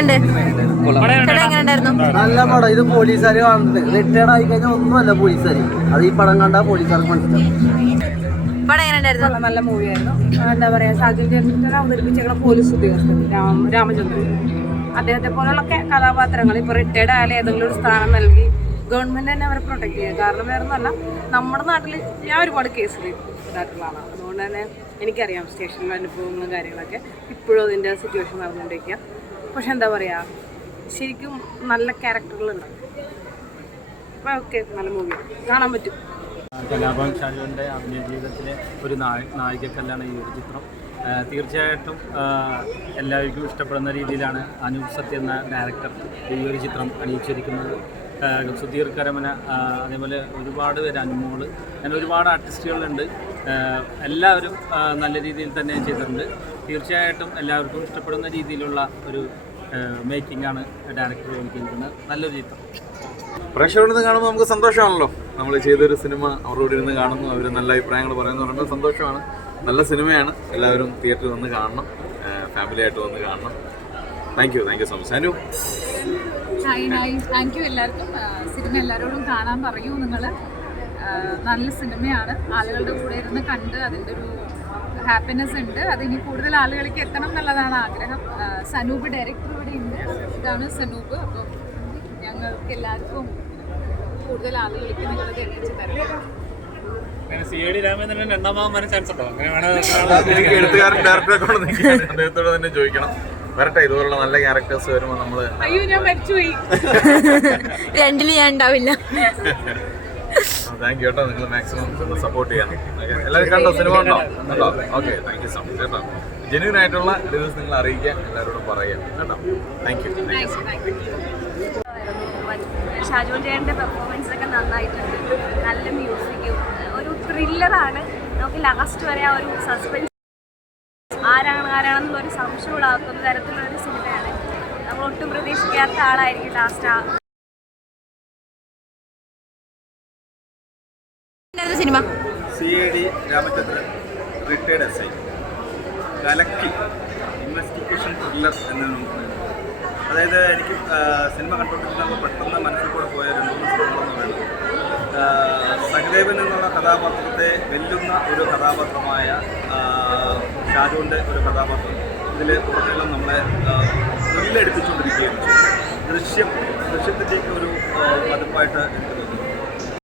എങ്ങനെയുണ്ട്? നല്ല പടം. ഇത് പോലീസുകാര് കാണുന്നത്. റിട്ടയർഡ് ആയി കഴിഞ്ഞാൽ ഒന്നുമല്ല പോലീസുകാര്. അത് ഈ പടം കണ്ടാൽ പോലീസുകാർക്ക് മനസ്സിലാവും. നല്ല നല്ല മൂവിയായിരുന്നു. എന്താ പറയാ സാജു ചേട്ടൻ അവതരിപ്പിച്ചേക്കുന്ന പോലീസ് ഉദ്യോഗസ്ഥൻ രാമചന്ദ്രൻ. അദ്ദേഹത്തെ പോലുള്ള ഒക്കെ കഥാപാത്രങ്ങൾ ഇപ്പൊ റിട്ടയർഡ് ആയാലും ഏതെങ്കിലും ഒരു സ്ഥാനം നൽകി ഗവൺമെന്റ് തന്നെ അവരെ പ്രൊട്ടക്ട് ചെയ്യുക കാരണം വേറെ ഒന്നല്ല നമ്മുടെ നാട്ടിൽ ഞാൻ ഒരുപാട് കേസിൽ ഇതായിട്ടുള്ളതാണ് അതുകൊണ്ട് തന്നെ എനിക്കറിയാം സ്റ്റേഷനിലെ അനുഭവങ്ങളും കാര്യങ്ങളൊക്കെ. ഇപ്പോഴും അതിന്റെ സിറ്റുവേഷൻ നടന്നുകൊണ്ടിരിക്കുക പക്ഷെ എന്താ പറയുക ശരിക്കും നല്ല ക്യാരക്ടറുകളുണ്ട്. അപ്പോൾ ഓക്കെ നല്ല മൂവി. കാണാൻ പറ്റും. കലാഭവൻ ഷാജുവിന്റെ അഭിനയ ജീവിതത്തിലെ ഒരു നായ നായികക്കല്ലാണ് ഈ ഒരു ചിത്രം. തീർച്ചയായിട്ടും എല്ലാവർക്കും ഇഷ്ടപ്പെടുന്ന രീതിയിലാണ് അനൂപ് സത്യ എന്ന ഡയറക്ടർ ഈ ഒരു ചിത്രം അണിയിച്ചിരിക്കുന്നത്. സുധീർ കരമന അതേപോലെ ഒരുപാട് പേര് അനുമോൾ അങ്ങനെ ഒരുപാട് ആർട്ടിസ്റ്റുകളുണ്ട്. എല്ലാവരും നല്ല രീതിയിൽ തന്നെ ചെയ്തിട്ടുണ്ട്. തീർച്ചയായിട്ടും എല്ലാവർക്കും ഇഷ്ടപ്പെടുന്ന രീതിയിലുള്ള ഒരു മേക്കിംഗ് ആണ് ഡയറക്ടർ ഒരുക്കിയിരിക്കുന്നത്. നല്ലൊരു ചിത്രം. പ്രേക്ഷകരിൽ നിന്ന് കാണുമ്പോൾ നമുക്ക് സന്തോഷമാണല്ലോ. നമ്മൾ ചെയ്തൊരു സിനിമ അവരോട് ഇരുന്ന് കാണുന്നു. അവർ നല്ല അഭിപ്രായങ്ങൾ പറയുന്നു. പറയുമ്പോൾ സന്തോഷമാണ്. നല്ല സിനിമയാണ്. എല്ലാവരും തിയേറ്ററിൽ വന്ന് കാണണം. ഫാമിലിയായിട്ട് വന്ന് കാണണം. Thank you thank you so much Anu hi hi thank you എല്ലാവർക്കും. സിനിമ എല്ലാവരോടും കാണാൻ പറയൂ നിങ്ങൾ നല്ല സിനിമയാണ്. ആളുകളുടെ കൂടെ ഇരുന്ന് കണ്ട് അതിന്റെ ഒരു ഹാപ്പിനെസ് ഉണ്ട്. അത് ഇനി കൂടുതൽ ആളുകളിലേക്ക് എത്തണം എന്നുള്ളതാണ് ആഗ്രഹം. സനൂപ് ഡയറക്ടർ ഇവിടെ ഉണ്ട്. ഇതാണ് സനൂപ്. അപ്പം ഞങ്ങൾക്ക് എല്ലാവർക്കും കൂടുതൽ ആളുകളിലേക്ക് നിങ്ങളത് എത്തിച്ചു തരണം. എഴുത്തുകാരൻ ഡയറക്ടറെ കൊണ്ട് അദ്ദേഹത്തോട് തന്നെ ചോദിക്കണം. വരട്ടെ ഇതുപോലുള്ള നല്ല ക്യാരക്ടേഴ്സ് വരുമ്പോൾ നമ്മൾ അയ്യോ ഞാൻ മരിച്ചുപോയി. രണ്ടിൽ ഞാൻ ഉണ്ടാവില്ല. താങ്ക് യു കേട്ടോ. നിങ്ങൾ മാക്സിമം സപ്പോർട്ട് ചെയ്യാൻ Okay. എല്ലാവരും കണ്ടോ? സിനിമ ഉണ്ടോ കണ്ടോ? Okay thank you so much കേട്ടോ. ജെന്യൂൻ ആയിട്ടുള്ള റിവ്യൂസ് നിങ്ങൾ അറിയിക്കുക. എല്ലാവരോടും പറയാം കേട്ടോ? Thank you thank you Shajon ചേട്ടന്റെ പെർഫോമൻസ് ഒക്കെ നന്നായിട്ടുണ്ട്. നല്ല മ്യൂസിക്കും ഒരു ത്രില്ലറാണ് നമുക്ക് ലാസ്റ്റ് വരെ ആ ഒരു സസ്പെൻസ് ആരാണ് ആരാണെന്നുള്ള ഒരു സംശയം ഉളാക്കുന്ന തരത്തിലുള്ളൊരു സിനിമയാണ്. നമ്മൾ ഒട്ടും പ്രതീക്ഷിക്കാത്ത ആളായിരിക്കും ലാസ്റ്റ് ആ. Cinema? C I D Ramachandran retired S I കലക്കി ഇൻവെസ്റ്റിഗേഷൻ ത്രില്ലർ എന്ന് അതായത് എനിക്ക് സിനിമ കണ്ടുകൊണ്ടിരുന്നപ്പോൾ പെട്ടെന്ന് മനസ്സിൽ കൂടെ പോയ രണ്ട് മൂന്ന് സിനിമകളെന്ന് പറയുന്നത്. സഹദേവൻ എന്നുള്ള കഥാപാത്രത്തെ വെല്ലുന്ന ഒരു കഥാപാത്രമായ ഷാജുവിന്റെ ഒരു കഥാപാത്രം. ഇതിൽ ഉടനീളം നമ്മളെ ത്രില്ലടിപ്പിച്ചുകൊണ്ടിരിക്കുകയാണ്. ദൃശ്യം ദൃശ്യത്തിന്റെയൊക്കെ ഒരു പതിപ്പായിട്ട് എനിക്ക് തോന്നുന്നു.